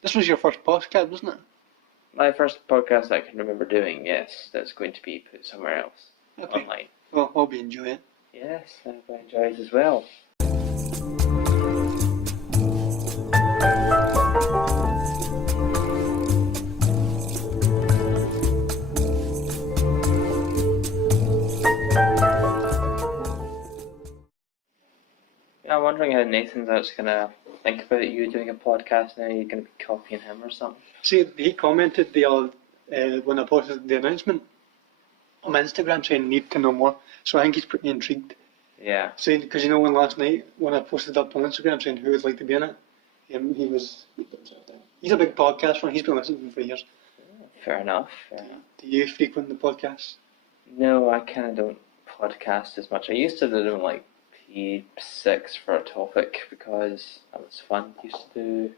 This was your first podcast, wasn't it? My first podcast I can remember doing, yes, that's going to be put somewhere else, Okay. online. Well, I'll be enjoying it. Yes, I enjoy it as well. Yeah, I'm wondering how Nathan's actually gonna think about you doing a podcast now. You're gonna be copying him or something. See, he commented the other when I posted the announcement on my Instagram saying need to know more. So I think he's pretty intrigued. Yeah. Saying because you know when last night when I posted up on Instagram saying who would like to be in it, he's a big podcast fan. He's been listening for years. Fair enough. Do you frequent the podcast? No, I kind of don't podcast as much. I used to do them like P6 for a topic because it was fun. Used to do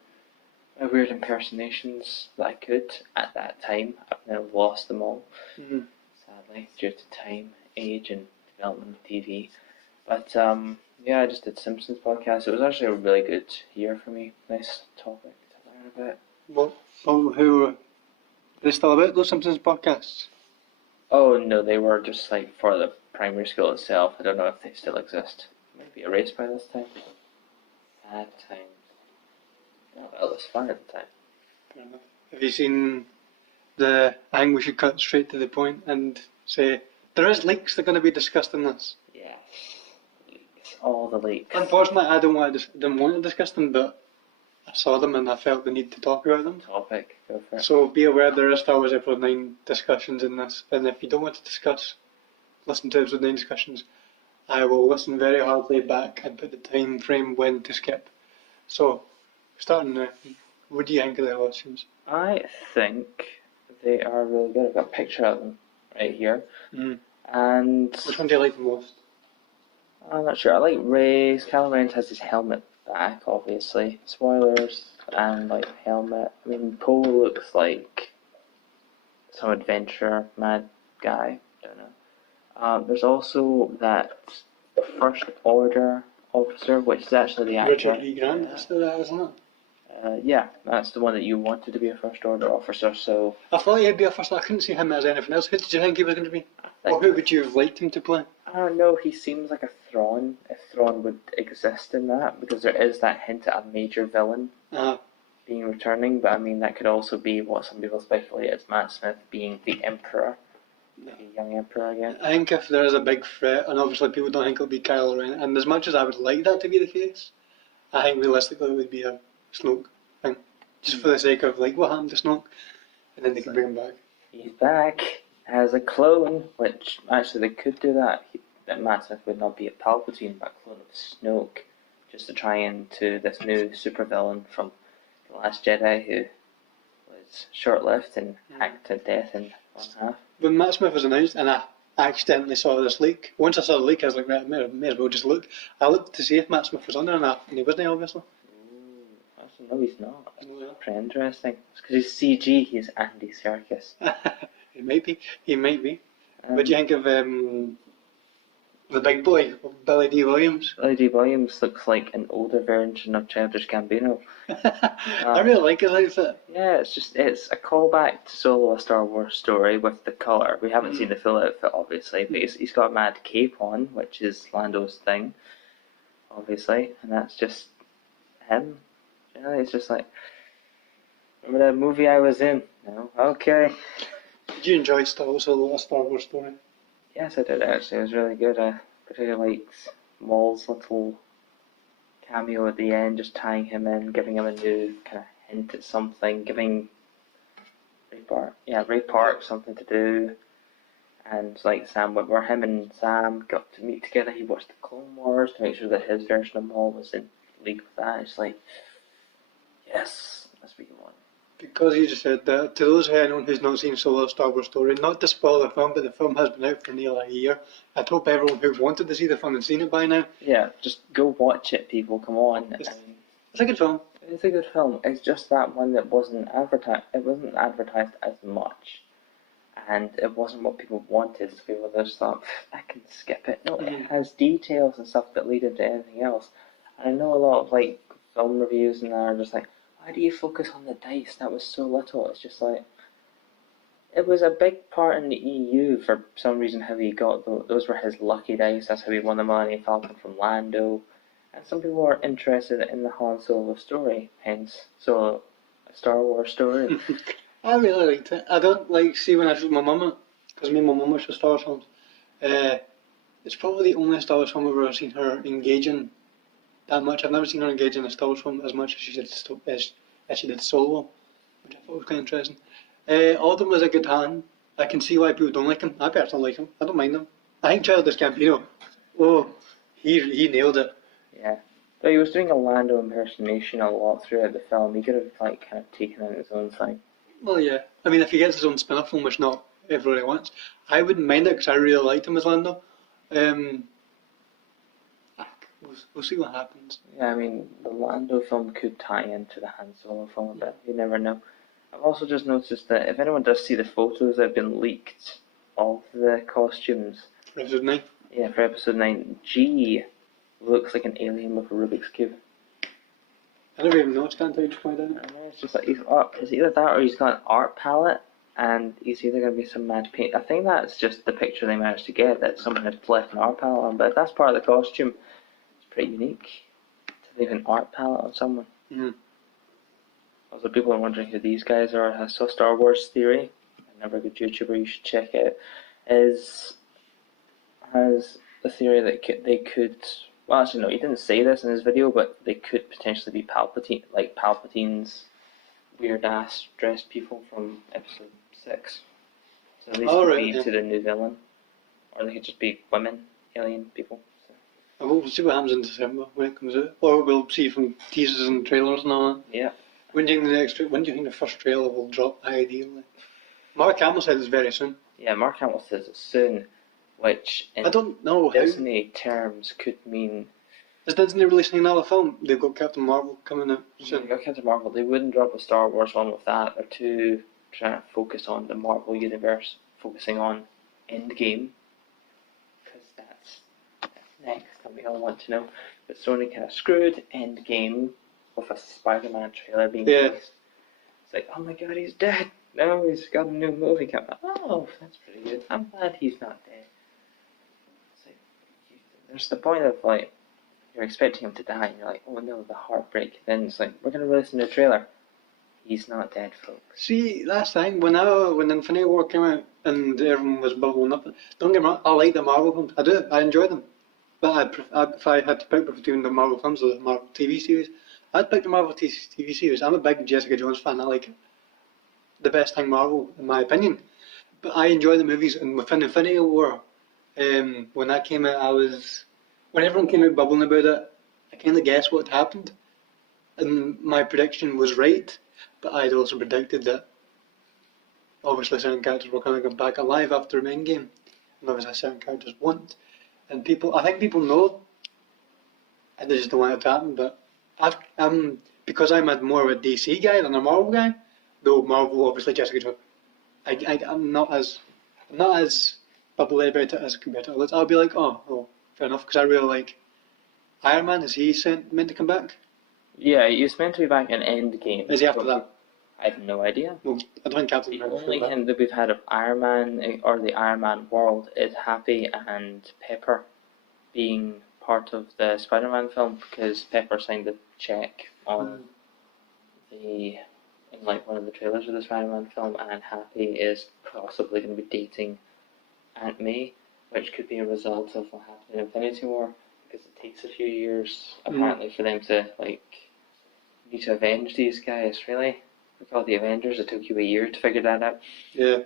weird impersonations that I could at that time. I've now lost them all, sadly, due to time, age, and development of TV. But yeah, I just did Simpsons podcast. It was actually a really good year for me. Nice topic to learn about. Who are they still about those Simpsons podcasts? Oh no, they were just like for the primary school itself. I don't know if they still exist. Maybe erased by this time. Sad times. Oh, well, it was fun at the time. Fair enough. Have you seen I think we should cut straight to the point and say there is leaks that are going to be discussed in this. Yes. Leaks. All the leaks. Unfortunately, I didn't want to discuss them, but I saw them and I felt the need to talk about them. Topic. Go for it. So be aware there is Star Wars Episode 9 discussions in this, and if you don't want to listen to Episode 9 discussions, I will listen very hardly back and put the time frame when to skip. So, starting now, what do you think of the costumes? I think they are really good. I've got a picture of them right here. And Which one do you like the most? I'm not sure. I like Rey's. Kylo Ren has his helmet back, obviously. Spoilers. And like helmet. I mean, Poe looks like some adventurer, mad guy. Don't know. There's also that First Order officer, which is actually the actor. Richard E. Grant, that's that, isn't it? Yeah, that's the one that you wanted to be a First Order officer, so... I thought he'd be a first. I couldn't see him as anything else. Who did you think he was going to be? Or who would you have liked him to play? I don't know, he seems like a Thrawn, if Thrawn would exist in that, because there is that hint at a major villain being returning, but I mean, that could also be what some people speculate as Matt Smith being the Emperor, the young Emperor again. I think if there is a big threat, and obviously people don't think it'll be Kylo Ren, and as much as I would like that to be the case, I think realistically it would be a Snoke thing. Just for the sake of, like, what happened to Snoke? And then they can bring him back. He's back as a clone, which actually they could do that. That Matt Smith would not be a Palpatine, but a clone of Snoke, just to try into this new supervillain from The Last Jedi who was short-lived and hacked to death in one half. When Matt Smith was announced, and I accidentally saw this leak, once I saw the leak, I was like, right, may as well just look. I looked to see if Matt Smith was on there, and he wasn't, obviously. No, he's not. Yeah. Pretty interesting. It's because he's CG, he's Andy Serkis. He might be. What do you think of the big boy, Billy D. Williams? Billy D. Williams looks like an older version of Childish Gambino. I really like his outfit. Yeah, it's a callback to Solo, a Star Wars story with the colour. We haven't seen the full outfit, obviously, but he's got a mad cape on, which is Lando's thing, obviously, and that's just him. You know, it's just like, remember that movie I was in? No? Okay. Did you enjoy Solo, a Star Wars story? Yes, I did actually. It was really good. I particularly liked Maul's little cameo at the end, just tying him in, giving him a new kind of hint at something, giving Ray Park something to do. And like where him and Sam got to meet together, he watched the Clone Wars to make sure that his version of Maul was in league with that. It's like, yes, that's what you want. Because you just said that, to those anyone who's not seen Solo, Star Wars story, not to spoil the film, but the film has been out for nearly a year. I'd hope everyone who wanted to see the film and seen it by now. Yeah, just go watch it, people. Come on. It's a good film. It's a good film. It's just that one that wasn't advertised. It wasn't advertised as much, and it wasn't what people wanted. So people just thought, I can skip it. No, it has details and stuff that lead into anything else. And I know a lot of like film reviews and that are just like, why do you focus on the dice? That was so little. It's just like, it was a big part in the EU for some reason how he got those were his lucky dice. That's how he won the Millennium Falcon from Lando. And some people are interested in the Han Solo story, hence a Star Wars story. I really liked it. I don't like see when I showed my mum it, because me and my mum watch the Star Wars films. It's probably the only Star Wars film I've ever seen her engage in that much. I've never seen her engage in a Star Wars film as much as she did Solo, which I thought was quite interesting. Alden was a good hand. I can see why people don't like him. I personally like him. I don't mind him. I think Childish Gambino, he nailed it. Yeah. But he was doing a Lando impersonation a lot throughout the film. He could have like kind of taken it his own thing. Well, yeah. I mean, if he gets his own spin-off film, which not everybody wants, I wouldn't mind it because I really liked him as Lando. We'll see what happens. Yeah, I mean, the Lando film could tie into the Han Solo film a bit. You never know. I've also just noticed that if anyone does see the photos that have been leaked of the costumes. For episode 9? Yeah, for episode 9, G looks like an alien with a Rubik's Cube. I never even noticed that until you just pointed out. It's just like, it's either that or he's got an art palette and he's either going to be some mad paint. I think that's just the picture they managed to get, that someone had left an art palette on, but if that's part of the costume, it's pretty unique to leave an art palette on someone. Mm-hmm. Also, people are wondering who these guys are. I saw Star Wars Theory, another good YouTuber you should check out, has the theory that they could. Well, actually, no, he didn't say this in his video, but they could potentially be Palpatine's weird ass dressed people from episode 6. So these could be to the new villain, or they could just be women, alien people. So. We'll see what happens in December when it comes out, or we'll see from teasers and trailers and all that. Yeah. When do you think the first trailer will drop? Ideally, Mark Hamill said it's very soon. Yeah, Mark Hamill says it's soon, which in I don't know Disney terms could mean. Is Disney releasing another film? They've got Captain Marvel coming out soon. They've got Captain Marvel. They wouldn't drop a Star Wars one with that. They're too trying to focus on the Marvel universe, focusing on Endgame, because that's next, and we all want to know. But Sony kind of screwed Endgame with a Spider-Man trailer being released. It's like, oh my god, he's dead. No, he's got a new movie coming. Oh, that's pretty good. I'm glad he's not dead. It's like, there's the point of like, you're expecting him to die, and you're like, oh no, the heartbreak. Then it's like, we're going to release a new trailer. He's not dead, folks. See, that's the thing. When Infinity War came out and everyone was bubbling up, don't get me wrong, I like the Marvel films. I do. I enjoy them. But if I had to pick between the Marvel films or the Marvel TV series, I'd pick the Marvel TV series. I'm a big Jessica Jones fan. I like it. The best thing Marvel, in my opinion. But I enjoy the movies, and within Infinity War, when that came out, when everyone came out bubbling about it, I kind of guessed what had happened, and my prediction was right. But I'd also predicted that obviously certain characters were going to come back alive after the main game, and obviously certain characters won't. And I think people know, and they just don't want it to happen. But because I'm more of a DC guy than a Marvel guy, though Marvel obviously Jessica Jones, I'm not as bubbly about it as compared to others. I'll be like, oh, fair enough, because I really like Iron Man. Is he meant to come back? Yeah, he's meant to be back in Endgame. Is he after that? I have no idea. Well, I don't think Captain America. The only hint that we've had of Iron Man or the Iron Man world is Happy and Pepper being part of the Spider-Man film, because Pepper signed the check on in like one of the trailers of the Spider-Man film, and Happy is possibly going to be dating Aunt May, which could be a result of what happened in Infinity War, because it takes a few years apparently for them to need to avenge these guys. Really, with all the Avengers, it took you a year to figure that out. Yeah.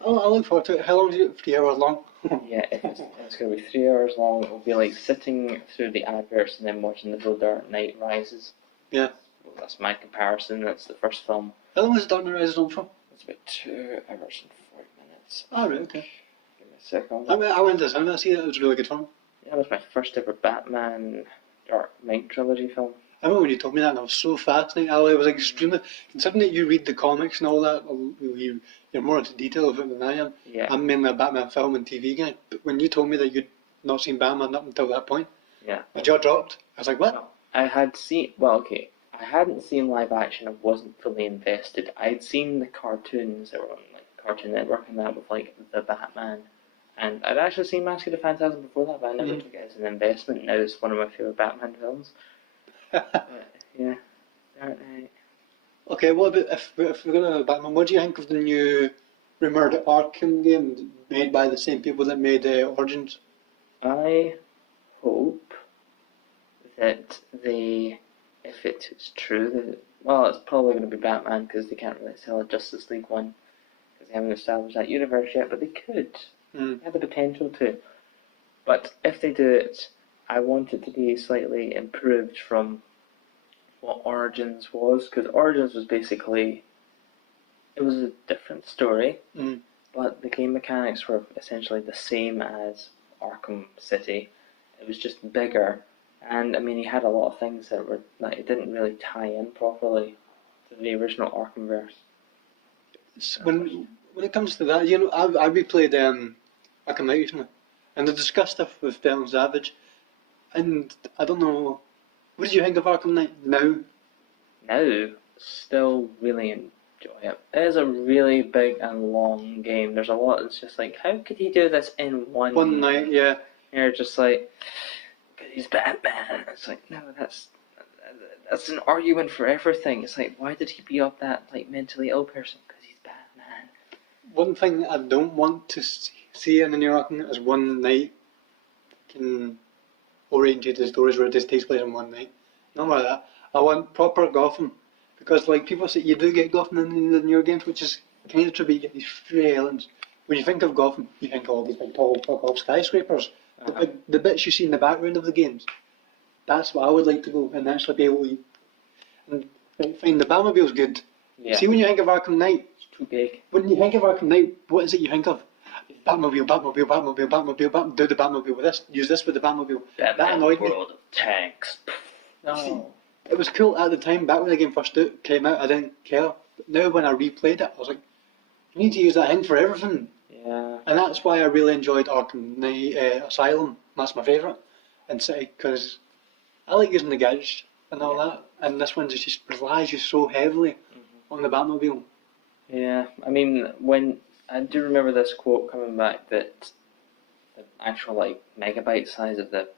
I'll look forward to it. How long is it? 3 hours long? Yeah, it's going to be 3 hours long. It'll be like sitting through the adverts and then watching The Dark Knight Rises. Yeah. Well, that's my comparison. That's the first film. How long is Dark Knight Rises on for? It's about 2 hours and 40 minutes. Oh, right, okay. Give me a second. I went to the cinema to see it. It was a really good film. Yeah, it was my first ever Batman Dark Knight trilogy film. I remember when you told me that, and I was so fascinated. I was extremely, considering that you read the comics and all that, you're more into detail of it than I am. Yeah. I'm mainly a Batman film and TV guy. But when you told me that you'd not seen Batman up until that point, yeah, my jaw dropped. I was like, what? I had seen. Well, okay, I I hadn't seen live action. I wasn't fully invested. I'd seen the cartoons that were on like Cartoon Network and that with like the Batman, and I'd actually seen Mask of the Phantasm before that, but I never took it as an investment. Now it's one of my favorite Batman films. Yeah, Dark Knight. Okay, what about if we're going to Batman? What do you think of the new rumoured Arkham game made by the same people that made Origins? I hope that they, if it is true, that well, it's probably going to be Batman because they can't really sell a Justice League one because they haven't established that universe yet, but they could. They have the potential to. But if they do it, I want it to be slightly improved from what Origins was, because Origins was basically, it was a different story, but the game mechanics were essentially the same as Arkham City. It was just bigger, and I mean, you had a lot of things that were like it didn't really tie in properly to the original Arkhamverse. When it comes to that, you know, I replayed Arkham Knight recently, and I discussed stuff with Dylan Savage, and I don't know, what did you think of Arkham Knight now? Now, still really enjoy it. It is a really big and long game. There's a lot that's just like, how could he do this in one night? Yeah. And you're just like, because he's Batman. It's like, no, that's an argument for everything. It's like, why did he beat up that like mentally ill person? Because he's Batman. One thing I don't want to see in the new Arkham is one night can oriented stories where it just takes place in one night. Not like that. I want proper Gotham, because like people say, you do get Gotham in the newer games, which is kind of true. But you get these free islands. When you think of Gotham, you think of all these big tall skyscrapers. The bits you see in the background of the games, that's what I would like to go and actually be able to. And find the Batmobile's good. Yeah. See, when you think of Arkham Knight, It's too big. when you think of Arkham Knight, what is it you think of? Batmobile, do the Batmobile with this, use this with the Batmobile. That annoyed me. World of tanks. No. See, it was cool at the time, back when the game first came out, I didn't care. But now when I replayed it, I was like, you need to use that thing for everything. Yeah. And that's why I really enjoyed Arkham Knight Asylum. That's my favourite. And City, because I like using the gadgets and all that. And this one just relies you so heavily on the Batmobile. Yeah. I mean, when I do remember this quote coming back that the actual like megabyte size of the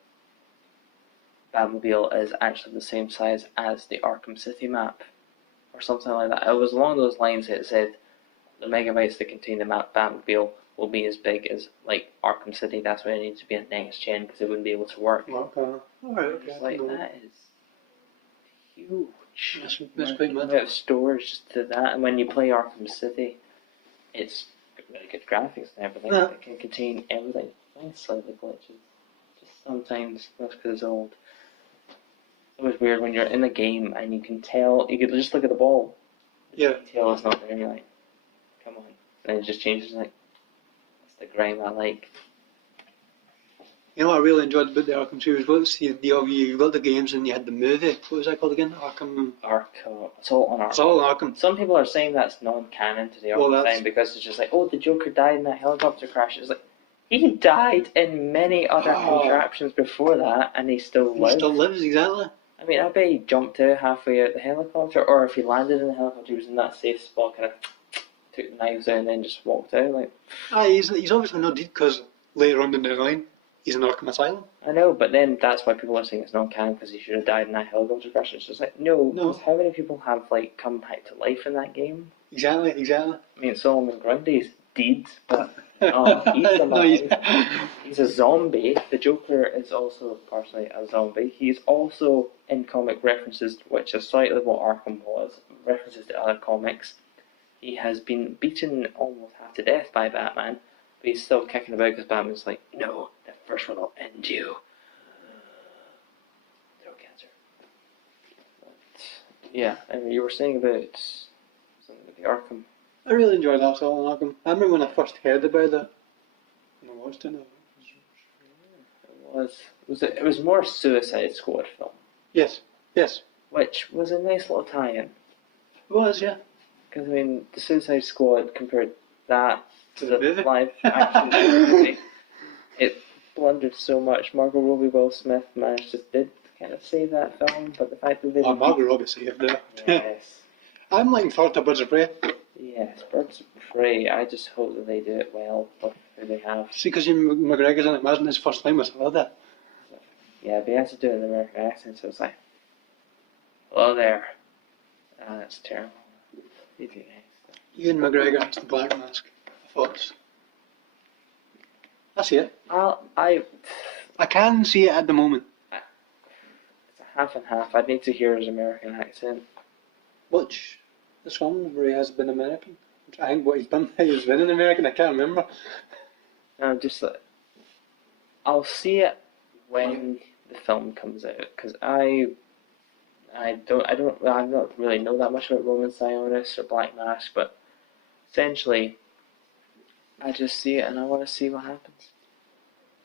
Batmobile is actually the same size as the Arkham City map, or something like that. It was along those lines. It said the megabytes that contain the map Batmobile will be as big as like Arkham City. That's why it needs to be a next gen because it wouldn't be able to work. Alright, okay. It's like that is huge. That's quite mad. The amount of storage just to that, and when you play Arkham City, it's got really good graphics and everything. Yeah. It can contain everything. It's slightly glitches. Just sometimes that's because it's old. It's always weird when you're in the game and you can tell. You can just look at the ball. Yeah. You can tell it's not there. And you're like, come on. And it just changes. Like, that's the grime I like. You know what I really enjoyed about the Arkham series was you got the games and you had the movie. What was that called again? Arkham. It's all on Arkham. It's all on Arkham. Some people are saying that's non-canon to the Arkham thing because it's just like, oh, the Joker died in that helicopter crash. It's like, he died in many other contraptions before that, and he still lives. He still lives, exactly. I mean, I bet he jumped out halfway out the helicopter, or if he landed in the helicopter, he was in that safe spot, kind of took the knives out and then just walked out. Like, he's obviously not dead because later on in the line, he's in Arkham Asylum. I know, but then that's why people are saying it's non-canon because he should have died in that helicopter crash. It's just like, no. Because how many people have like come back to life in that game? Exactly. I mean, Solomon Grundy's dead, but he's alive. He's a zombie. The Joker is also partially a zombie. He's also in comic references, which is slightly what Arkham was, references to other comics. He has been beaten almost half to death by Batman, but he's still kicking about because Batman's like, no, the first one will end you. Throat cancer. But, yeah, and you were saying about something with the Arkham. I really enjoyed that song on Arkham. I remember when I first heard about it, and I watched it. It was more Suicide Squad film. Yes. Which was a nice little tie-in. It was, yeah. Because, I mean, the Suicide Squad compared that to the movie? live action movie, it blundered so much. Margot Robbie, Will Smith managed to did kind of save that film, but the fact that they Oh, Margot Robbie saved it. yes, I'm looking forward to Birds of Prey. yes, Birds of Prey. I just hope that they do it well with who they have. See, because McGregor's in it, wasn't his first time with Hilda. Yeah, but he has to do it in an American accent, so it's like, hello there. Ah, that's terrible. You do nice. Ian McGregor has the black mask. Thoughts? I see it. I can see it at the moment. It's a half and half. I'd need to hear his American accent. Which, this one where he has been American? I think what he's done, he's been an American, I can't remember. No, just like, I'll see it when the film comes out, because I not really know that much about Roman Sionis or Black Mask, but essentially, I just see it and I want to see what happens.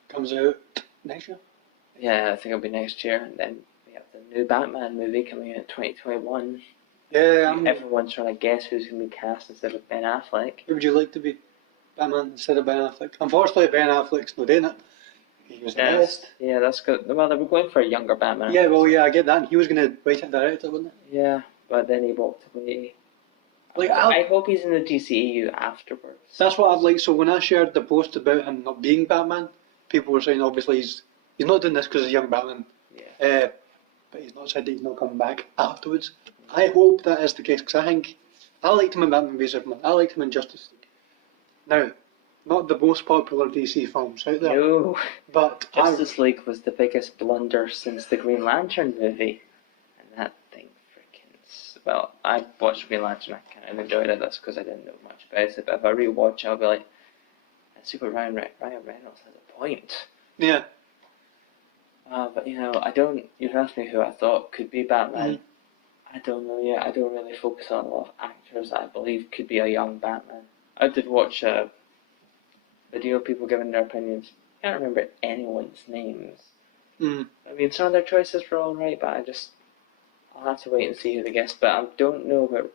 Comes out next year? Yeah, I think it'll be next year, and then we have the new Batman movie coming out in 2021. Yeah, Everyone's trying to guess who's going to be cast instead of Ben Affleck. Who would you like to be Batman instead of Ben Affleck? Unfortunately, Ben Affleck's not doing it. He was the best. Yeah, that's good. Well, they were going for a younger Batman. Yeah, well, yeah, I get that. He was going to write it and direct it, wasn't it? Yeah, but then he walked away. Like, I hope he's in the DCEU afterwards. That's what I've liked. So when I shared the post about him not being Batman, people were saying obviously he's not doing this because he's young Batman. Yeah. But he's not said that he's not coming back afterwards. I hope that is the case because I think I liked him in Batman v Superman. I liked him in Justice League. Now, not the most popular DC films out there. No. But Justice League was the biggest blunder since the Green Lantern movie. And that thing freaking... Well, I watched Green Lantern, I kind of enjoyed it, that's because I didn't know much about it, but if I rewatch it, I'll be like, Super Ryan Reynolds has a point. Yeah. But you asked me who I thought could be Batman. I don't know yet. I don't really focus on a lot of actors that I believe could be a young Batman. I did watch a video of people giving their opinions. I can't remember anyone's names. I mean, some of their choices were alright, but I'll have to wait and see who they guess. But I don't know about...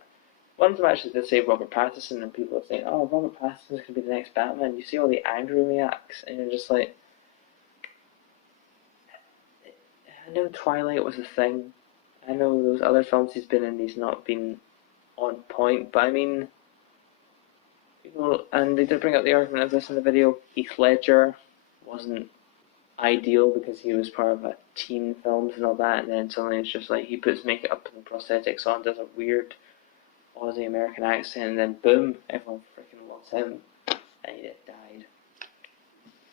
One of them actually did say Robert Pattinson, and people are saying, oh, Robert Pattinson's going to be the next Batman. You see all the angry reacts, and you're just like... I know Twilight was a thing. I know those other films he's been in, he's not been on point, but I mean... and they did bring up the argument of this in the video. Heath Ledger wasn't ideal because he was part of a teen films and all that, and then suddenly it's just like he puts makeup and prosthetics on, does a weird Aussie American accent, and then boom, everyone freaking loves him, and he just died.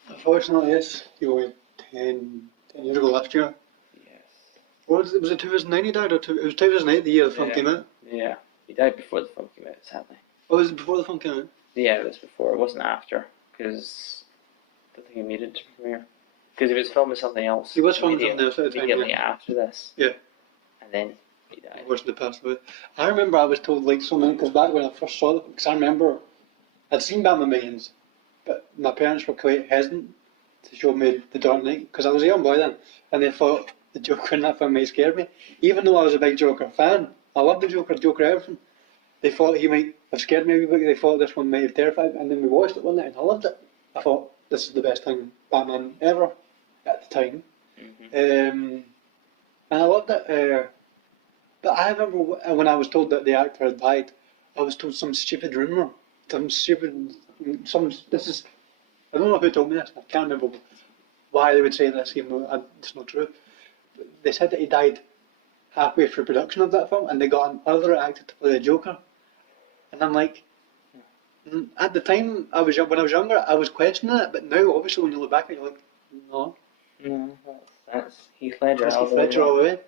Unfortunately, yes. He died 10 years ago last year. Yes. Was it 2009 he died, or it was 2008 the year the film came out? Yeah, he died before the film came out, sadly. Oh, was it before the film came out? Yeah, it was before. It wasn't after, because I don't think he needed to premiere. Because he was filming something else. He was filming something else at the time. Immediately after this. Yeah. And then he died. Unfortunately passed away. I remember I was told like so many, because back when I first saw it, because I remember I'd seen Batman Begins, but my parents were quite hesitant to show me The Dark Knight, because I was a young boy then, and they thought the Joker in that film might scare me. Even though I was a big Joker fan, I loved the Joker everything. They thought he might have scared me a wee bit, they thought this one might have terrified me, and then we watched it one night and I loved it. I thought, this is the best thing Batman ever at the time. And I loved it. But I remember when I was told that the actor had died, I was told some stupid rumour. I don't know who told me this, I can't remember why they would say this, even though it's not true. But they said that he died halfway through production of that film, and they got another actor to play the Joker. And I'm like, at the time when I was younger, I was questioning it, but now obviously when you look back at it, you're like, no. No, that's Heath Ledger. That's Heath Ledger all the way.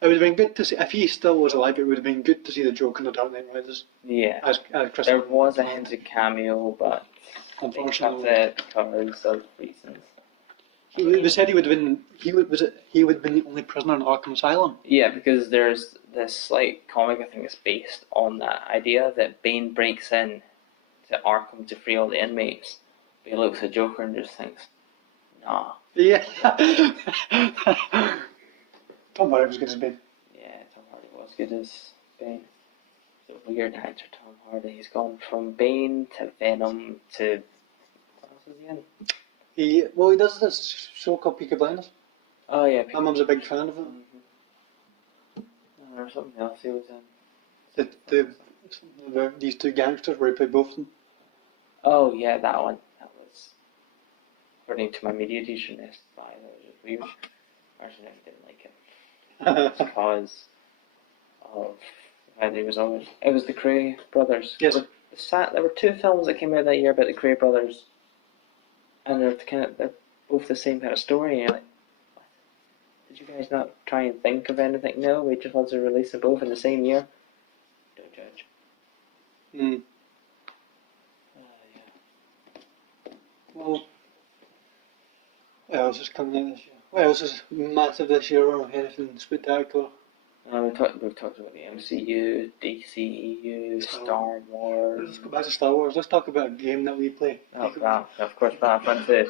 It would have been good to see, if he still was alive, it would have been good to see the Joker in The Dark Knight Rises. Yeah. As there was a hinted cameo, but unfortunately they cut it because of reasons. They said he would have been the only prisoner in Arkham Asylum. Yeah, because there's this slight comic, I think it's based on that idea that Bane breaks in to Arkham to free all the inmates, but he looks at Joker and just thinks, nah. Yeah. Tom Hardy was good as Bane. Yeah, Tom Hardy was good as Bane. It's a weird actor, Tom Hardy. He's gone from Bane to Venom to... what else is he in? He does this show called Peaky Blinders. Oh yeah, My mum's a big fan of it. Or something else he was in. Something about these two gangsters where he played both of them. Oh yeah, that one. That was according to my media teacher in S5. That was just weird. Actually, I didn't like it because of how they was always. It was the Cray brothers. Yes. There were two films that came out that year about the Cray brothers, and they're both the same kind of story. And you're like, what? Did you guys not try and think of anything? No, we just want to release them both in the same year. Don't judge. Mm. Yeah. Well, what else is coming out this year? What else is massive this year or anything spectacular? We've talked about the MCU, DCEU, Star Wars. Let's go back to Star Wars. Let's talk about a game that we play. Oh, of course, Battlefront 2.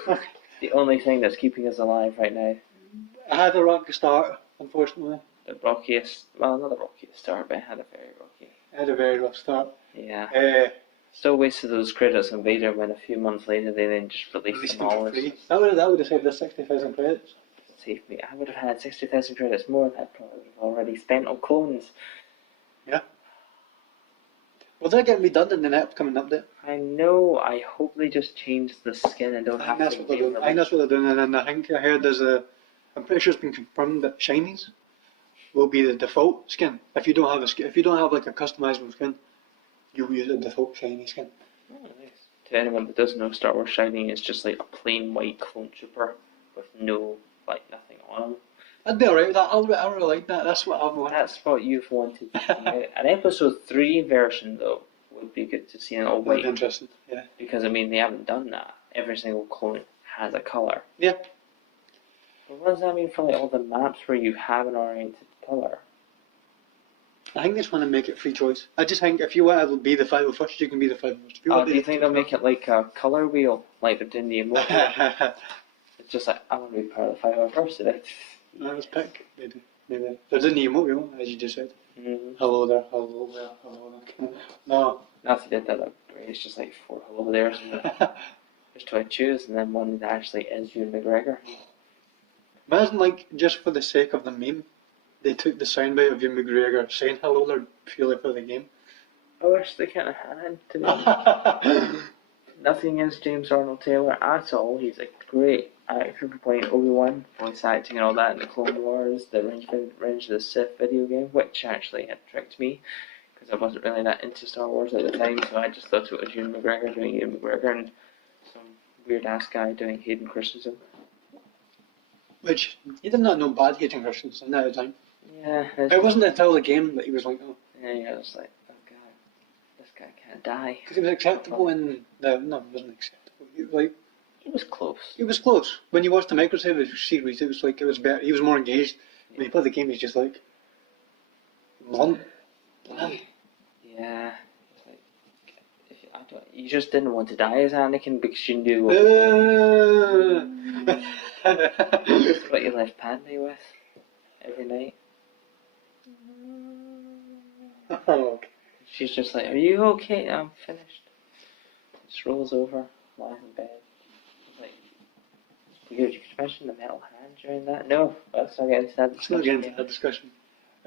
The only thing that's keeping us alive right now. I had a rocky start, unfortunately. The rockiest, well, not the rockiest start, but I had a very rocky. I had a very rough start. Yeah. Still wasted those credits on Vader when a few months later they then just released them all. Free. That would have saved us 60,000 credits. Saved me. I would have had 60,000 credits more than I probably would have already spent on clones. Yeah. Well, they're getting redone in the next upcoming update. I know. I hope they just change the skin and don't have to. I think that's what they're doing, and I think I heard I'm pretty sure it's been confirmed that shinies will be the default skin. If you don't have like a customizable skin, you'll use a default shiny skin. Oh, nice. To anyone that doesn't know, Star Wars Shiny is just like a plain white clone trooper with nothing on him. I'd be alright with that. I really like that. That's what I've wanted. That's what you've wanted. An episode 3 version though would be good to see in all white. That'd be interesting. Yeah. Because I mean they haven't done that. Every single clone has a colour. Yeah. But what does that mean for like all the maps where you have an oriented colour? I think they just want to make it free choice. I just think if you want to be the 501st, you can be the 501st. Do you think they'll make it like a colour wheel, like they're doing the emoji? It's just like, I want to be part of the 501st today. Let's pick, maybe. They're doing the emote wheel, as you just said. Mm-hmm. Hello there, hello there, hello there. No. Now if they did that, that'd be great. It's just like 4 hello there's. There's 2 I choose, and then one that actually is Ewan McGregor. Imagine, like, just for the sake of the meme, they took the soundbite of Ewan McGregor saying hello there purely for the game. I wish they kind of had, to be Nothing against James Arnold Taylor at all. He's a great actor for playing Obi-Wan, voice acting and all that in the Clone Wars, the Revenge of the Sith video game, which actually had tricked me because I wasn't really that into Star Wars at the time, so I just thought it was Ewan McGregor doing Ewan McGregor and some weird ass guy doing Hayden Christensen. Which, he did not know bad Hayden Christensen at the time. Yeah. It wasn't until the game that he was like, oh. Yeah, I was like, oh god, this guy can't die. Because he was acceptable in the... No, he wasn't acceptable. He was close. He was close. When you watched the microsave series, it was like, it was better. He was more engaged. When you play the game, he's just like... blunt. Yeah. Like, you just didn't want to die as Anakin because you knew this is what you left Padme with every night. Oh. She's just like, are you okay? I'm finished. Just rolls over, lies in bed. It's like, it's weird. You could imagine the metal hand during that. No, let's not get into that discussion. Let's not get into that discussion.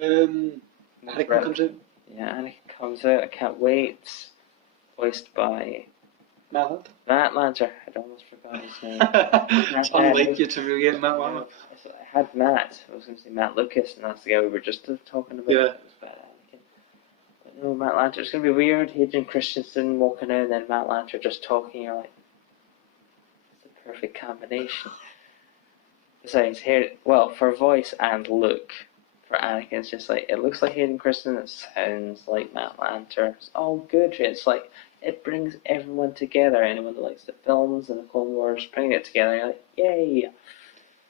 Anakin comes out. Yeah, Anakin comes out. I can't wait. Voiced by Matt Lanter. I'd almost forgotten his name. It's unlike you to really get Matt Lanter. I had Matt. I was going to say Matt Lucas, and that's the guy we were just talking about. Yeah. It was bad Anakin. But no, Matt Lanter. It's going to be weird. Hayden Christensen walking out, and then Matt Lanter just talking. You're like, it's the perfect combination. Besides, for voice and look, for Anakin, it's just like, it looks like Hayden Christensen, it sounds like Matt Lanter. It's all good. It's like, it brings everyone together. Anyone that likes the films and the Clone Wars, bringing it together, you're like, yay!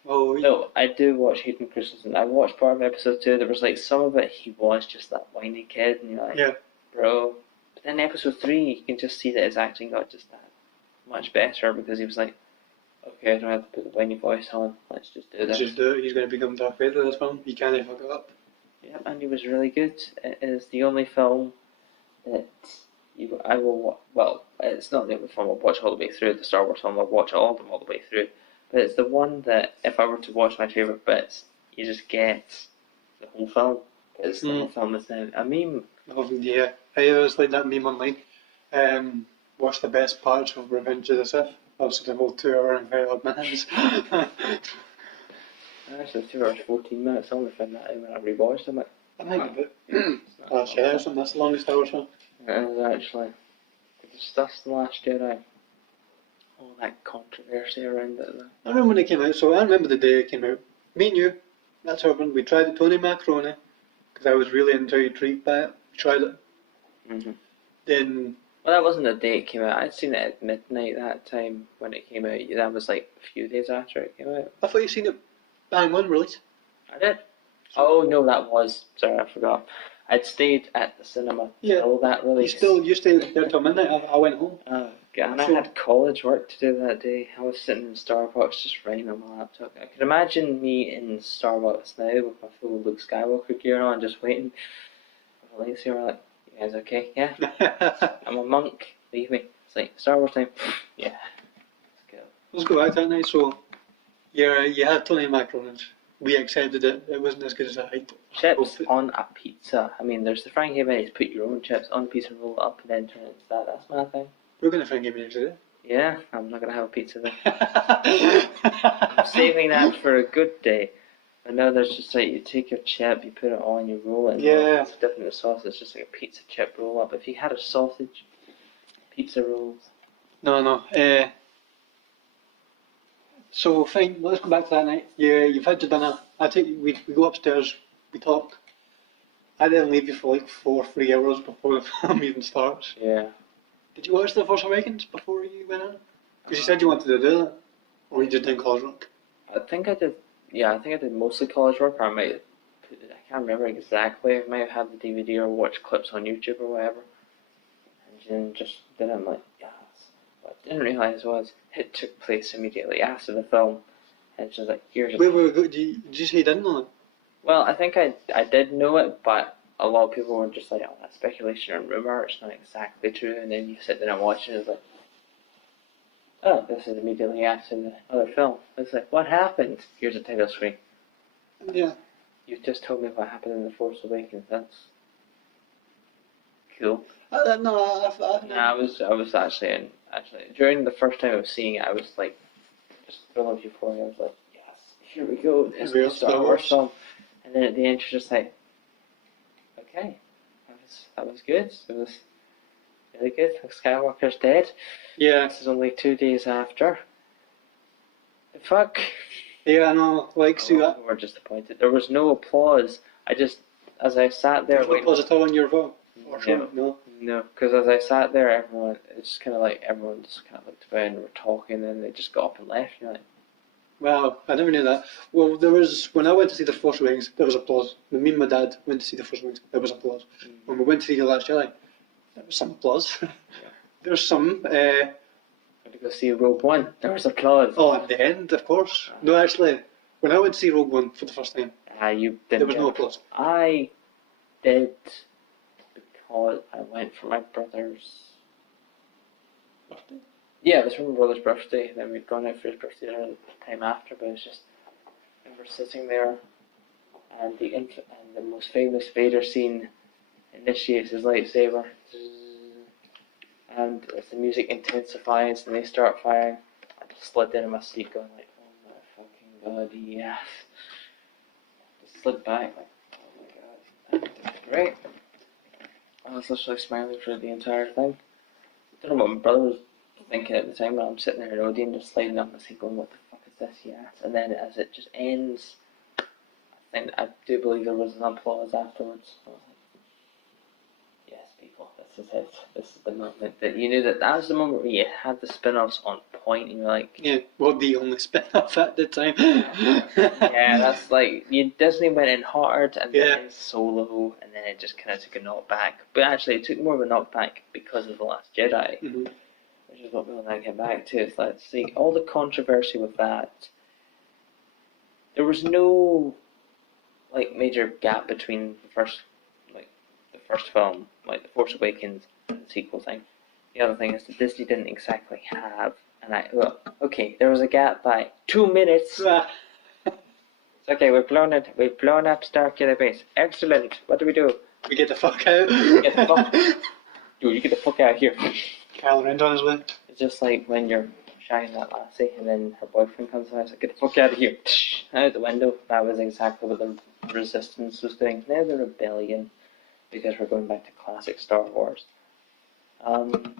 Oh, No, I do watch Hayden Christensen. I watched part of episode 2. There was like some of it, he was just that whiny kid, and you're like, yeah. Bro. But then episode 3, you can just see that his acting got just that much better because he was like, okay, I don't have to put the whiny voice on. Let's just do this. Let's just do it. He's going to become Darth Vader in this film. He can't fuck it up. Yep, and he was really good. It is the only film that it's not the only film I'll watch all the way through. The Star Wars film, I'll watch all of them all the way through. but it's the one that if I were to watch my favourite bits, you just get the whole film. It's the whole film is now a meme. Oh, yeah. I was like that meme online. What's the best parts of Revenge of the Sith? Obviously, the whole 2 hour and very odd minutes. Actually, 2 hours 14 minutes. I only found that out when I rewatched them. I might be last year or something. That's the longest hour so. It is actually. It discussed The Last Jedi. All that controversy around it. I remember when it came out, so I remember the day it came out. Me and you, that's how we tried it, Tony Macaroni, because I was really intrigued by it. We tried it. Mm-hmm. Then. Well, that wasn't the day it came out. I'd seen it at midnight that time when it came out. That was like a few days after it came out. I thought you'd seen it bang on release. I did. Oh no, that was. Sorry, I forgot. I'd stayed at the cinema till that release. You stayed there till midnight. I went home. And I had college work to do that day. I was sitting in Starbucks just writing on my laptop. I could imagine me in Starbucks now with my full Luke Skywalker gear on, just waiting for the lightsaber. Like, you guys okay? Yeah. I'm a monk. Leave me. It's like Star Wars time. Yeah. Let's go back that night. So, yeah, you had Tony Macaronis. We accepted it. It wasn't as good as I hoped. Chips on a pizza. I mean, there's the Frankie Mayonnaise. Put your own chips on a pizza, roll it up, and then turn it into that. That's my thing. We're going to Frankie Mayonnaise today. Yeah, I'm not going to have a pizza then. I'm saving that for a good day. I know there's just like, you take your chip, you put it on, you roll it. Yeah. It's different with sauce. It's just like a pizza chip roll up. If you had a sausage, pizza rolls. No. So fine, let's go back to that night. Yeah, you've had your dinner. We go upstairs, we talk. I didn't leave you for like 3 hours before the film even starts. Yeah. Did you watch The Force Awakens before you went in? Because you said you wanted to do that. Or you just did college work? I think I did. Yeah, I think I did mostly college work. Or I can't remember exactly. I might have had the DVD or watched clips on YouTube or whatever. And then just did it. I'm like, yes. What I didn't realise was it took place immediately after the film. And it's just like, here's a... Wait, did you say you didn't know it? Well, I think I did know it, but a lot of people were just like, oh, that's speculation and rumour, it's not exactly true. And then you sit there and watch it, and it's like, oh, this is immediately after the other film. It's like, what happened? Here's a title screen. Yeah. You've just told me what happened in The Force Awakens. That's cool. I was actually during the first time I was seeing it, I was like, just full of euphoria. I was like, yes, here we go. This is Star Wars film. And then at the end, you're just like, okay, that was good. It was really good. Skywalker's dead. Yeah. This is only 2 days after. The fuck? Yeah, I know. Like, see that? We were disappointed. There was no applause. As I sat there... There was no applause at all on your phone? No, because as I sat there, everyone just kind of looked about and were talking, and they just got up and left. You're like, wow, I never knew that. Well, when I went to see The Force Awakens, there was applause. When me and my dad went to see The Force Awakens, there was applause. When we went to see The Last Jedi, there was some applause. There's some. Went to go see Rogue One. There was applause. Oh, at the end, of course. No, actually, when I went to see Rogue One for the first time, you didn't. There was no applause. I did, because I went for my brother's birthday. Yeah, it was for my brother's birthday. Then we'd gone out for his birthday dinner the time after, but it was just we were sitting there, and the most famous Vader scene initiates his lightsaber, and as the music intensifies and they start firing, I just slid down in my seat, going like, "Oh my fucking god, yes!" Just slid back like, "Oh my god, that was great." I was literally smiling through the entire thing. I don't know what my brother was thinking at the time, but I'm sitting there in Odeon just sliding up my seat going, what the fuck is this? Yes. And then as it just ends, I do believe there was an applause afterwards. I was like, yes, people, this is it. This is the moment that you knew that was the moment where you had the spin-offs on point and you're like... Yeah, well, the only spin-off at the time. Yeah, that's like, Disney went in hard and then Solo, and then it just kind of took a knock back. But actually, it took more of a knock back because of The Last Jedi. Mm-hmm. Which is what we'll now get back to. Is let's see, all the controversy with that. There was no major gap between the first film, like The Force Awakens, and the sequel thing. The other thing is that Disney didn't exactly have And okay, there was a gap by 2 minutes. Okay, we've blown up Starkiller Base. Excellent. What do we do? We get the fuck out. Get the fuck. Dude, you get the fuck out of here. Kylo Ren's on his way. It's just like when you're shagging that lassie and then her boyfriend comes out. It's like, get the fuck out of here. Out the window. That was exactly what the Resistance was doing. Now the Rebellion, because we're going back to classic Star Wars. What happened?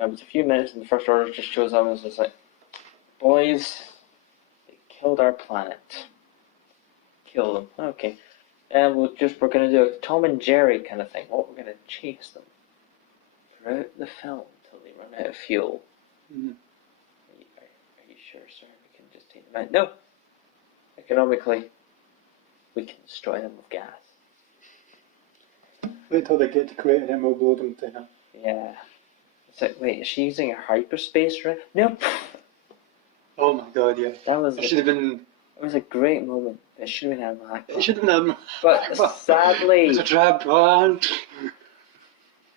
It was a few minutes and the First Order just shows up and was just like, boys, they killed our planet. Kill them. Okay. And we're going to do a Tom and Jerry kind of thing. What, we're going to chase them throughout the film until they run out of fuel. Mm-hmm. Are you sure, sir? We can just take them out? No. Economically, we can destroy them with gas. Wait till they get to create and then we'll blow them to him. Yeah. It's like, wait, is she using a hyperspace ray? No. Oh my god, yeah. That was. It should have been. It was a great moment. It should have been Admiral Akbar. It should have been. But sadly, it's a trap plan.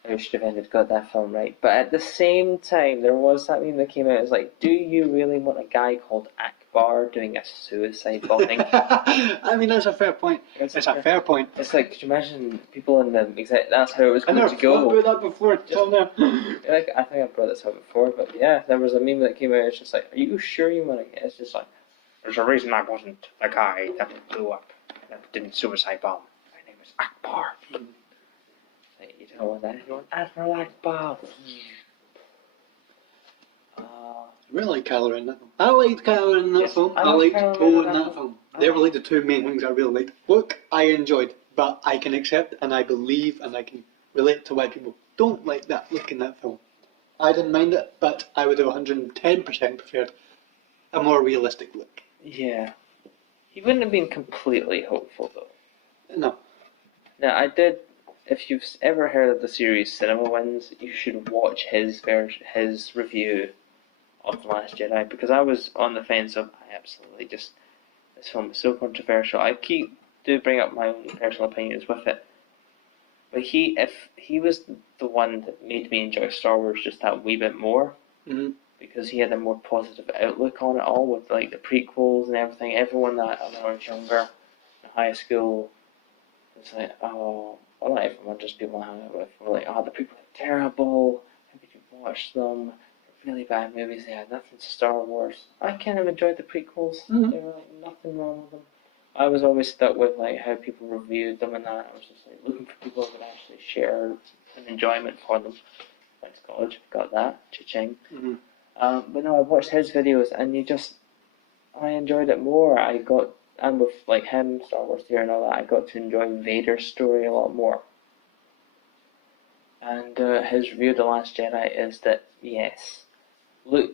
I should have got that film right. But at the same time, there was that meme that came out. It's like, do you really want a guy called Akbar doing a suicide bombing? I mean, that's a fair point. It's a fair point. It's like, could you imagine people in the exact? That's how it was going I to go. never thought about that before till now. Like, I think I brought this up before, but yeah, there was a meme that came out. It's just like, are you sure you want to? It's just like, there's a reason I wasn't the guy that blew up, that didn't suicide bomb. My name is Akbar. Like, you don't want that. You want Admiral Akbar. I really like Kylo Ren in that film. I liked Kylo Ren in that film. I liked Poe in that film. They were like the two main things I really liked. Look, I enjoyed, but I can accept and I believe and I can relate to why people don't like that look in that film. I didn't mind it, but I would have 110% preferred a more realistic look. Yeah. He wouldn't have been completely hopeful, though. No. Now, I did. If you've ever heard of the series Cinema Wins, you should watch his review of The Last Jedi, because I was on the fence of, this film is so controversial. I do bring up my own personal opinions with it. But if he was the one that made me enjoy Star Wars just that wee bit more, because he had a more positive outlook on it all, with like the prequels and everything. Everyone that when I was younger, in high school, it's like, oh, well, not everyone, just people I hung out with were like, oh, the prequels are terrible. How could you watch them? They're really bad movies. They had nothing to Star Wars. I kind of enjoyed the prequels. There were like nothing wrong with them. I was always stuck with like how people reviewed them and that. I was just like looking for people who would actually share an enjoyment for them. Went to college, got that, cha-ching. But no, I watched his videos and I enjoyed it more. And with like him, Star Wars Theory and all that, I got to enjoy Vader's story a lot more. And his review of The Last Jedi is that, yes, Luke,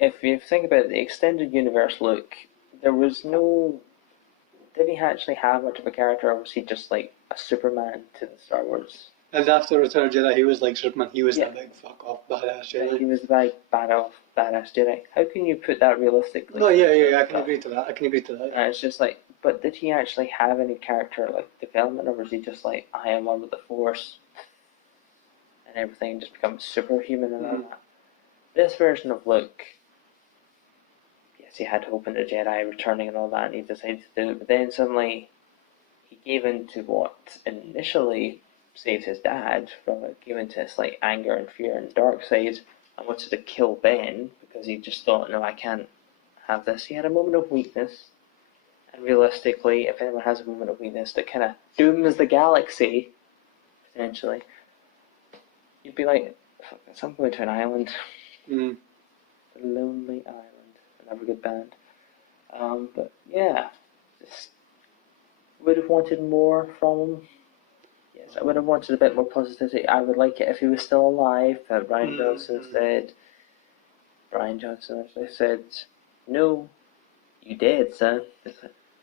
if you think about it, the extended universe Luke, there was no... Did he actually have much of a character, or was he just like a Superman to the Star Wars? And after Return of the Jedi, he was like Superman. He was the big fuck off badass Jedi. He was the big badass Jedi. How can you put that realistically? No, yeah, I can agree to that. And it's just like, but did he actually have any character like development, or was he just like, I am one with the Force, and everything just becomes superhuman and all that? This version of Luke, yes, he had hope in the Jedi returning and all that, and he decided to do it, but then suddenly he gave in to what initially saved his dad from it, gave into his like anger and fear and dark side, and wanted to kill Ben because he just thought, no, I can't have this. He had a moment of weakness, and realistically, if anyone has a moment of weakness that kind of dooms the galaxy, potentially, you'd be like, fuck this, I'm going to an island. A lonely island. Another good band. But yeah, just would have wanted more from him. Yes, I would have wanted a bit more positivity. I would like it if he was still alive, but Brian Johnson actually said, no, you dead, son.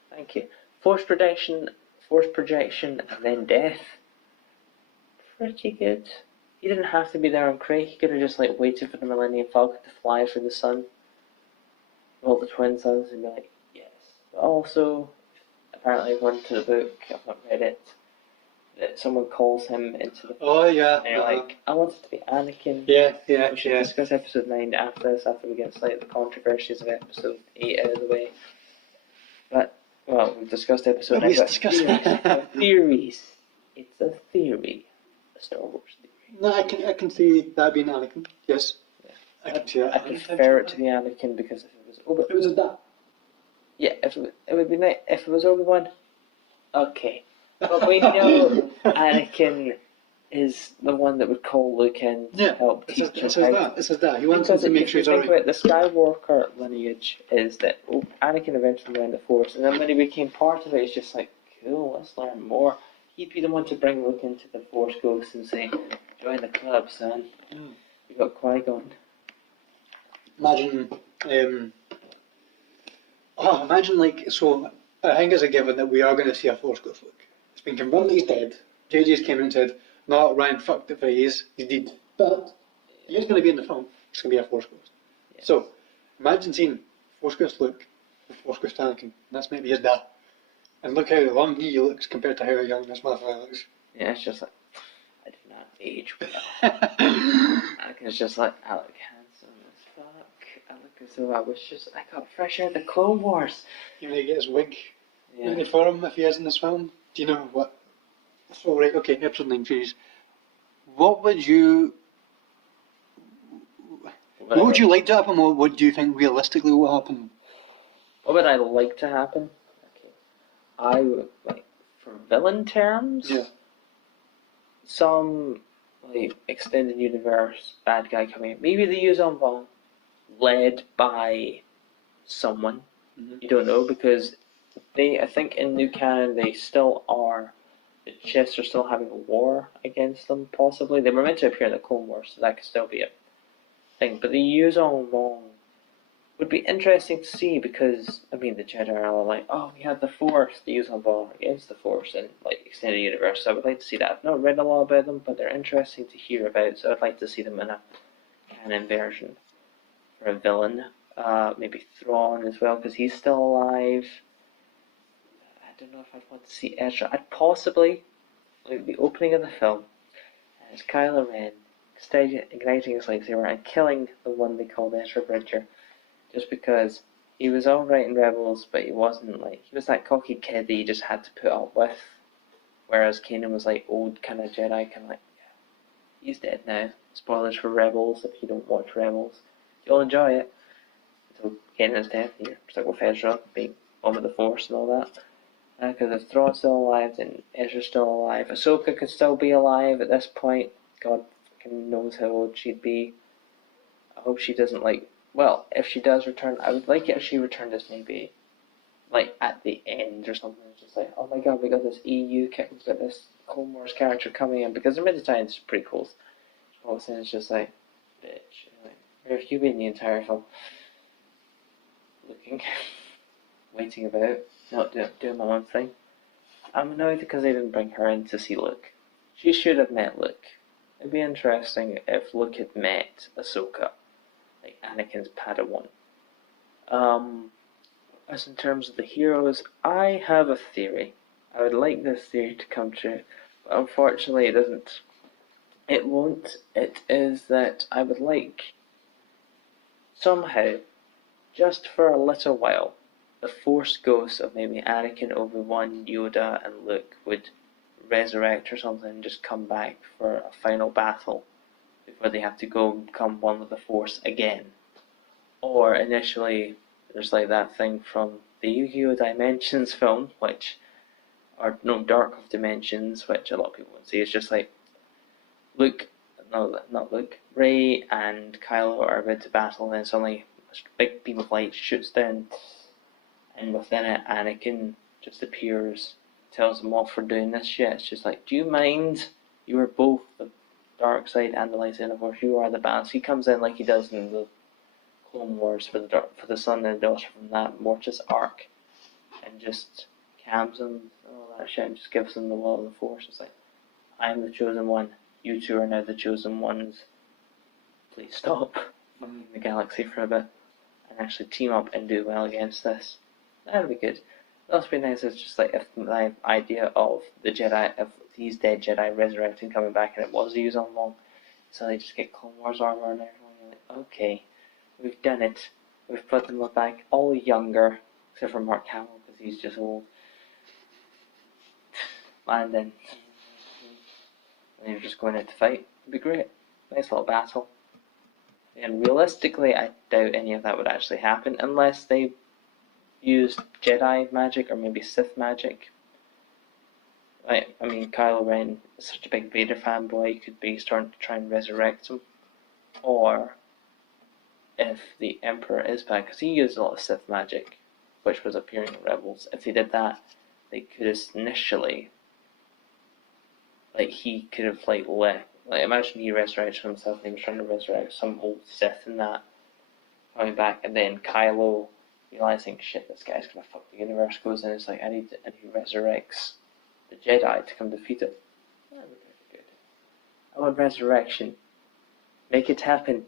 Thank you. Force projection, and then death. Pretty good. He didn't have to be there on Craig. He could have just like waited for the Millennium Falcon to fly through the sun. All the twin suns and be like, yes. But also, apparently according to the book, I've not read it, that someone calls him into the Oh yeah. and you're like, I want it to be Anakin. Yeah. We should discuss episode 9 after this, after we get like the controversies of episode 8 out of the way. But, well, we've discussed episode 9, but theories. It's a theory. A Star Wars theory. No, I can see that being Anakin. Yes. Yeah. I can see that. I prefer it to be Anakin because if it was Obi-Wan. It was a that. Yeah, it would be nice. If it was Obi-Wan, okay. But we know Anakin is the one that would call Luke in to help teach him. This is that. He wants him to make sure he's alright. About the Skywalker lineage is that Anakin eventually learned the Force, and then when he became part of it, it's just like, cool, let's learn more. He'd be the one to bring Luke into the Force Ghost and say, join the club, son. We got Qui-Gon. Imagine, imagine like, so I think it's a given that we are going to see a Force Ghost Luke. It's been confirmed that he's dead. JJ's came in and said, no, Ryan fucked it for years. He's dead. But he is going to be in the film. It's going to be a Force Ghost. Yeah. So, imagine seeing Force Ghost Luke with Force Ghost Anakin. That's maybe his dad. And look how long he looks compared to how young this motherfucker looks. Yeah, it's just like, I did not age well. Anakin's just like, I look handsome as fuck. I look as though I got fresh out of the Clone Wars. You may get his wig ready for him if he is in this film. Do you know what? So, right, okay, episode 9 series. What would you like to happen? What do you think realistically will happen? What would I like to happen? Okay. I would, like, for villain terms, some, like, extended universe bad guy coming in. Maybe the Yuuzhan Vong, led by someone. You don't know, because I think in New Canon they still are. The Chiss are still having a war against them, possibly. They were meant to appear in the Clone Wars, so that could still be a thing. But the Yuuzhan Vong would be interesting to see because, I mean, the Jedi are like, oh, we have the Force, the Yuuzhan Vong against the Force in, like, Extended Universe. So I would like to see that. I've not read a lot about them, but they're interesting to hear about, so I'd like to see them in a canon version for a villain. Maybe Thrawn as well, because he's still alive. I don't know if I'd want to see Ezra. I'd possibly, like the opening of the film, as Kylo Ren igniting his lightsaber and killing the one they called Ezra Bridger, just because he was alright in Rebels, but he wasn't like, he was that cocky kid that you just had to put up with, whereas Kanan was like old kind of Jedi, kind of like, yeah, he's dead now. Spoilers for Rebels if you don't watch Rebels. You'll enjoy it. So Kanan's dead, you're stuck with Ezra being one with the Force and all that. Because if Thrawn's still alive, then Ezra's still alive. Ahsoka could still be alive at this point. God fucking knows how old she'd be. I hope she doesn't like... Well, if she does return, I would like it if she returned as maybe, like, at the end or something. It's just like, oh my god, we got this EU kick, we've got this Clone Wars character coming in. Because the mid-time is pretty cool. All of a sudden it's just like, bitch. Like, where have you been the entire film? Looking. Waiting about. Not doing my own thing. I'm annoyed because they didn't bring her in to see Luke. She should have met Luke. It'd be interesting if Luke had met Ahsoka, like Anakin's Padawan. As in terms of the heroes, I have a theory. I would like this theory to come true, but unfortunately it doesn't. It won't. It is that I would like, somehow, just for a little while, the Force ghosts of maybe Anakin, Obi-Wan, Yoda, and Luke would resurrect or something and just come back for a final battle before they have to go become one with the Force again. Or initially, there's like that thing from the Yu-Gi-Oh! Dimensions film, Dark of Dimensions, which a lot of people would see. It's just like Rey and Kylo are about to battle, and then suddenly a big beam of light shoots down. And within it, Anakin just appears, tells them off for doing this shit. It's just like, do you mind? You are both the dark side and the light side of Force. You are the balance. He comes in like he does in the Clone Wars for the son and daughter from that Mortis arc, and just calms them and all that shit, and just gives them the will of the Force. It's like, I am the chosen one. You two are now the chosen ones. Please stop fucking the galaxy for a bit and actually team up and do well against this. That would be good. That would be nice. It's just like if my idea of the Jedi, of these dead Jedi resurrecting, coming back, and it was used on long. So they just get Clone Wars armor and everyone. You're like, okay, we've done it. We've put them back, all younger, except for Mark Hamill because he's just old. And then you're just going out to fight. It'd be great. Nice little battle. And realistically, I doubt any of that would actually happen unless they used Jedi magic or maybe Sith magic. I mean, Kylo Ren is such a big Vader fanboy, he could be starting to try and resurrect him. Or if the Emperor is back, because he used a lot of Sith magic, which was appearing in Rebels. If they did that, they could have initially, he could have imagine he resurrected himself and he was trying to resurrect some old Sith in that, coming back, and then Kylo realizing, shit, this guy's gonna fuck the universe, goes in, it's like, and he resurrects the Jedi to come defeat it. That would be good. I want resurrection. Make it happen.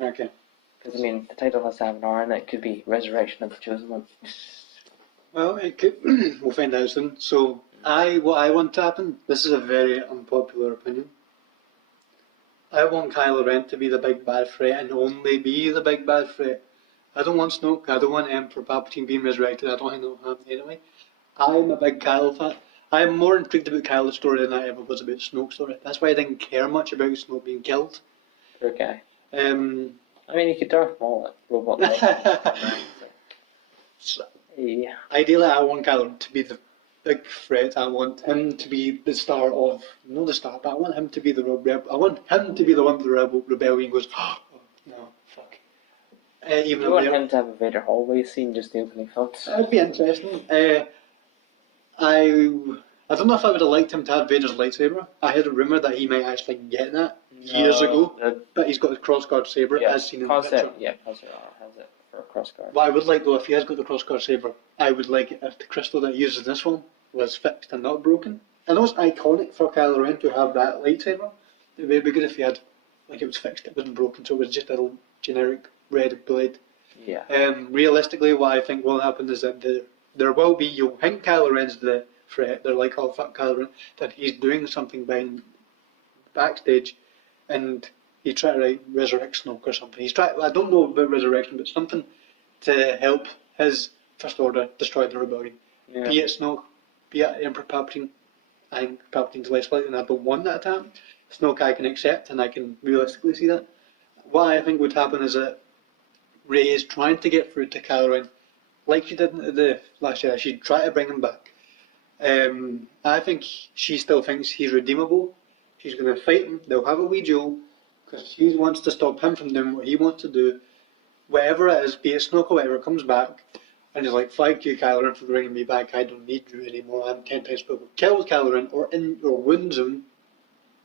Okay. Because, I mean, the title has to have an R in it. It could be Resurrection of the Chosen One. Well, it could, we'll find out soon. So, what I want to happen, this is a very unpopular opinion. I want Kylo Ren to be the big bad threat and only be the big bad threat. I don't want Snoke, I don't want Emperor Palpatine being resurrected, I don't think that will happen anyway. I'm a big Kylo fan. I'm more intrigued about Kylo's story than I ever was about Snoke's story. That's why I didn't care much about Snoke being killed. Poor guy. I mean, you could Darth Maul it, robot. So, yeah. ideally, I want Kylo to be the big threat. I want him to be the star of, not the star, but I want him to be the rebel. I want him to be the one with the rebellion goes, oh, no, fuck. Even you want him to have a Vader hallway scene, just the opening thoughts? That'd be interesting. I don't know if I would have liked him to have Vader's lightsaber. I heard a rumour that he might actually get that years ago, but he's got his crossguard saber, as seen in the picture. Yeah, Concept has it for a crossguard. What I would like though, if he has got the crossguard saber, I would like it if the crystal that he uses in this one was fixed and not broken. I know it's iconic for Kylo Ren to have that lightsaber. It would be good if he had, it was fixed, it wasn't broken, so it was just a little generic red blade. Yeah. Realistically, what I think will happen is that there will be, you'll think Kylo Ren's the threat, they're like, oh fuck Kylo Ren, that he's doing something backstage, and he's trying to resurrect Snoke or something. I don't know about resurrection, but something to help his First Order destroy the rebellion. Yeah. Be it Snoke, be it Emperor Palpatine. I think Palpatine's less likely, and I don't want that to happen. Snoke I can accept, and I can realistically see that. What I think would happen is that Rey is trying to get through to Kylo Ren, like she did in the last year. She'd try to bring him back. I think she still thinks he's redeemable. She's going to fight him. They'll have a wee duel because she wants to stop him from doing what he wants to do. Whatever it is, be it Snoke or whatever, comes back and he's like, "Thank you, Kylo Ren, for bringing me back. I don't need you anymore. I'm 10 times better." Kills Kylo Ren or wounds him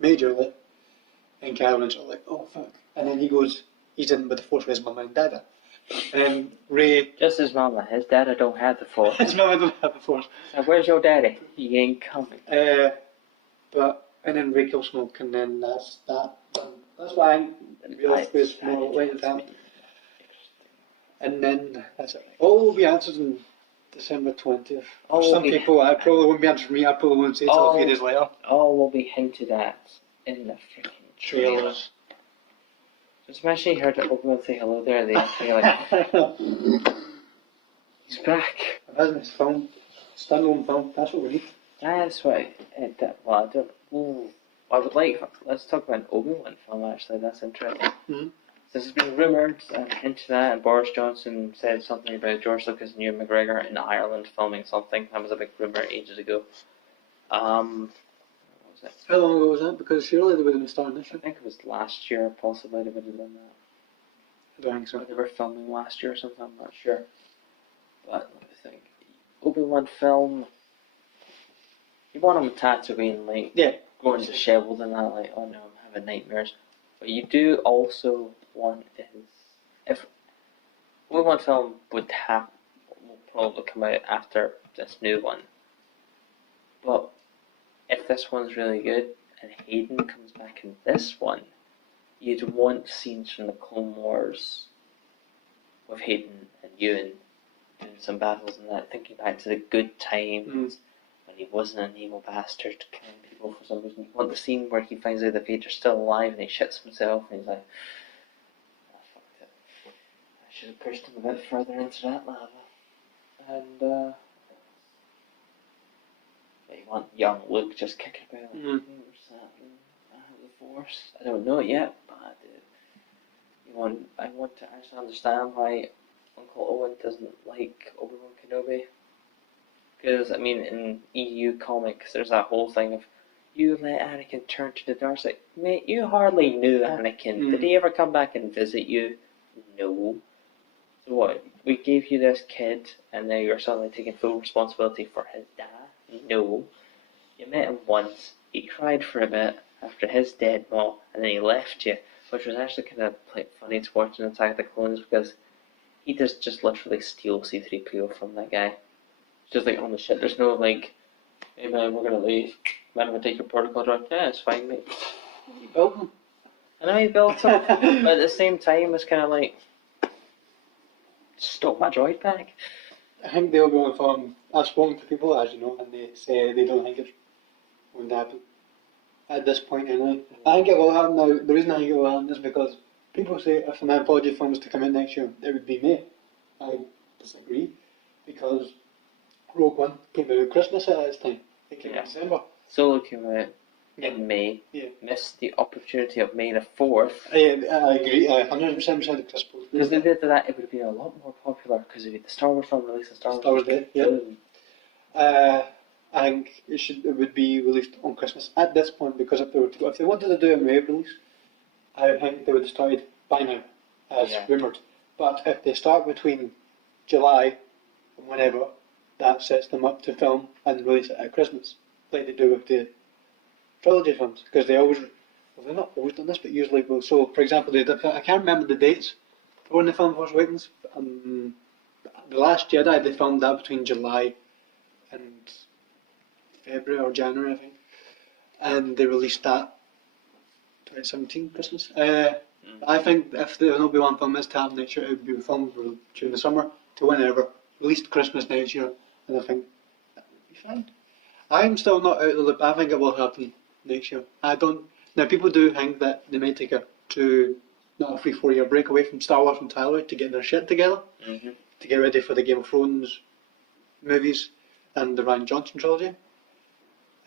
majorly, and Kylo Ren's like, "Oh fuck!" And then he's in with the Force with his mama and dada. And then Rey. Just his mama. His dada don't have the Force. His mama don't have the Force. So where's your daddy? He ain't coming. And then Rey kills Snoke, and then that's that. That's why I'm realistically it's more likely to happen. And then that's it. All will be answered in December 20th. For some people, I probably won't be answered for me. I probably won't say it until a few days later. All will be hinted at in the freaking trailers. Just imagine you heard Obi-Wan say hello there at the end, and you're like, he's back. Hasn't his film, standalone film, that's what we need. That's what I would like, let's talk about an Obi-Wan film actually, that's interesting. Mm-hmm. This has been rumoured and hinted at, and Boris Johnson said something about George Lucas and Ewan McGregor in Ireland filming something. That was a big rumour ages ago. What was it? How long ago was that? Because surely they would have been starting this year. I think it was last year, possibly they would have done that. I don't think so. Or they were filming last year or something, I'm not sure. But let me think. Obi-Wan film. You want him Tatooine, going dishevelled and that, like, oh no, I'm having nightmares. But you do also want if Obi-Wan film will probably come out after this new one. But if this one's really good and Hayden comes back in this one, you'd want scenes from the Clone Wars with Hayden and Ewan doing some battles and that, thinking back to the good times when but he wasn't an emo bastard killing people for some reason. You want the scene where he finds out that Vader's still alive and he shits himself and he's like, I fucked it. I should have pushed him a bit further into that lava. And yeah, you want young Luke just kicking about like, what's happening? I have the Force. I don't know it yet, but I do. I want to actually understand why Uncle Owen doesn't like Obi-Wan Kenobi. Because, I mean, in EU comics, there's that whole thing of, you let Anakin turn to the dark side. Mate, you hardly knew Anakin. Did he ever come back and visit you? No. So what? We gave you this kid, and now you're suddenly taking full responsibility for his dad? No. You met him once, he cried for a bit after his dead mom, and then he left you, which was actually kind of like funny to watch in Attack of the Clones, because he just literally steals C-3PO from that guy. Just like on the shit, there's no like, hey man, we're gonna leave. Man, I'm gonna take your protocol droid. Yeah, it's fine, mate. You built him. I know you built him, but at the same time, it's kind of like, stop my droid back. I think they'll go on from. I've spoken to people, as you know, and they say they don't think it's going to happen at this point anyway. I think it will happen now. The reason I think it will happen is because people say if an anthology film was to come in next year, it would be May. I disagree, because Rogue One came out at Christmas at this time. It came out in December. Solo came out in May. Yeah. Missed the opportunity of May the 4th. I agree. 100% of Chris Paul. Because if they did that, it would have been a lot more popular. Because if the Star Wars film released a Star Wars Day, yeah. I think it would be released on Christmas at this point, because if they wanted to do a May release, I think they would have started by now, as rumoured. But if they start between July and whenever, that sets them up to film and release it at Christmas, like they do with the trilogy films, because they always, well, they're not always done this, but usually will. So, for example, I can't remember the dates for when they filmed Force Awakens. The Last Jedi, they filmed that between July and February or January, I think, and they released that 2017 Christmas. I think if the Obi-Wan film is to happen next year, it would be filmed during the summer to whenever, released Christmas next year, and I think that would be fine. I'm still not out of the loop. I think it will happen next year. Now, people do think that they may take not a 3-4 year break away from Star Wars entirely to get their shit together, to get ready for the Game of Thrones movies and the Rian Johnson trilogy.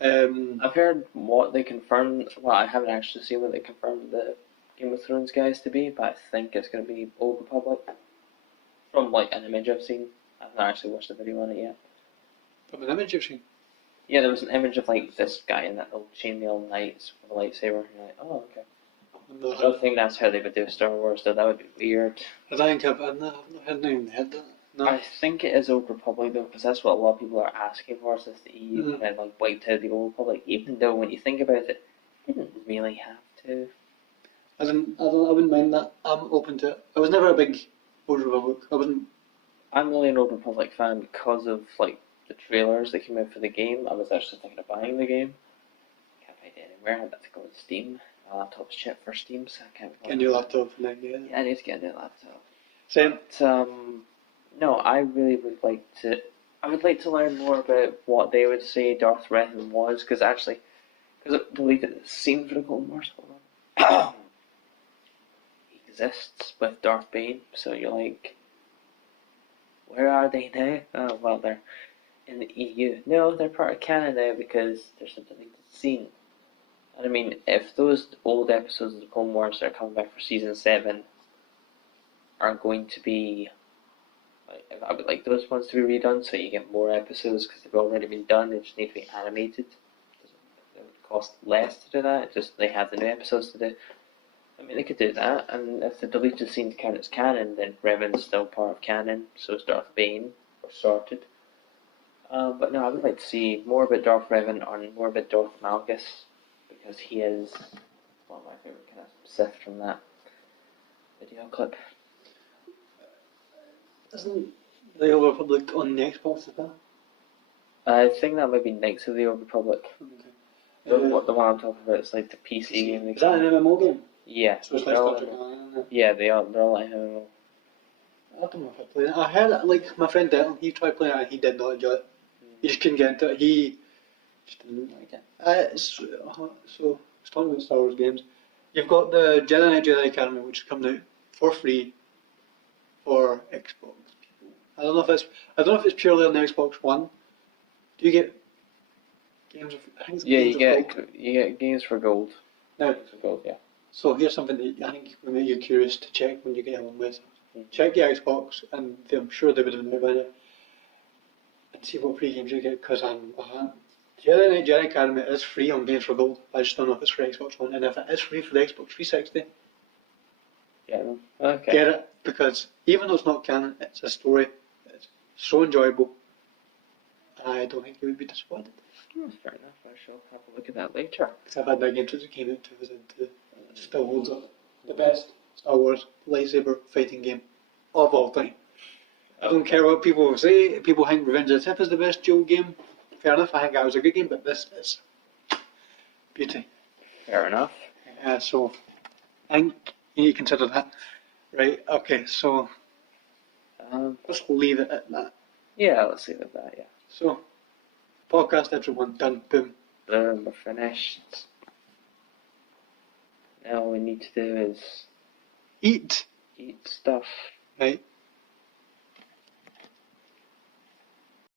I've heard what they confirmed. Well, I haven't actually seen what they confirmed the Game of Thrones guys to be, but I think it's going to be Old Republic. From like an image I've seen. I haven't actually watched the video on it yet. From an image you've seen? Yeah, there was an image of like this guy in that little chainmail knights with a lightsaber, and you're like, oh, okay. I don't think that's how they would do Star Wars, though. That would be weird. I think I've not even heard that. No. I think it is Old Republic, though, because that's what a lot of people are asking for, since the EU kind of like wiped out the Old Republic, even though when you think about it, they didn't really have to. I wouldn't mind that. I'm open to it. I was never a big Old Republic. I'm really an Old Republic fan because of like the trailers that came out for the game. I was actually thinking of buying the game. Can't buy it anywhere. I'd have to go to Steam. My laptop's shit for Steam, so I can't. Get a new laptop for now, yeah. Yeah, I need to get a new laptop. Same. But, no, I really would like to. I would like to learn more about what they would say Darth Revan was, because it deleted the scene for the Clone Wars. He exists with Darth Bane, so you're like, where are they now? Oh, well, they're in the EU. No, they're part of canon now because there's a deleted scene. And I mean, if those old episodes of the Clone Wars that are coming back for season 7 are going to be, I would like those ones to be redone so you get more episodes, because they've already been done. They just need to be animated. It would cost less to do that. Just they have the new episodes to do. I mean, they could do that, and if the deleted scenes count as canon, then Revan's still part of canon, so is Darth Bane. We're sorted. But no, I would like to see more about Darth Revan and more about Darth Malgus, because he is one of my favourite kind of Sith from that video clip. Isn't the Old Republic on the Xbox as well? I think that might be Knights of the Old Republic. Okay. The one I'm talking about is like the PC game. Is that an MMO game? Yeah. So it's like Star Trek Online, isn't it? Yeah, they're all like MMO. I don't know if I played it. I heard it, like my friend Dylan, he tried playing it and he did not enjoy it. He just couldn't get into it. Just didn't like it. So, it's talking about Star Wars games. You've got the Jedi Knight Jedi Academy, which is coming out for free for Xbox people. I don't know if it's purely on the Xbox One. Do you get games of? I think it's Yeah, games of gold. you get games for gold. Now, For gold, yeah. so here's something that I think will make you curious to check when you get home with. Mm. Check the Xbox, and I'm sure they would have known about it, and see what free games you get. Because Jedi Knight Jedi Academy is free on Games for Gold. I just don't know if it's for Xbox One, and if it is free for the Xbox 360, Yeah. Okay. get it, because even though it's not canon, it's a story. It's so enjoyable. I don't think you would be disappointed. Oh, fair enough. I shall have a look at that later. Because I've had that game since it came out in 2002. It still holds up. The best Star Wars lightsaber fighting game of all time. I don't care what people say. People think Revenge of the Sith is the best duel game. Fair enough, I think that was a good game, but this is beauty. Fair enough. So I think you need to consider that. Right, okay, so let's leave it at that. Yeah, let's leave it at that, yeah. So, podcast episode 1 done, boom. Boom, we're finished. Now all we need to do is Eat. eat stuff. Right,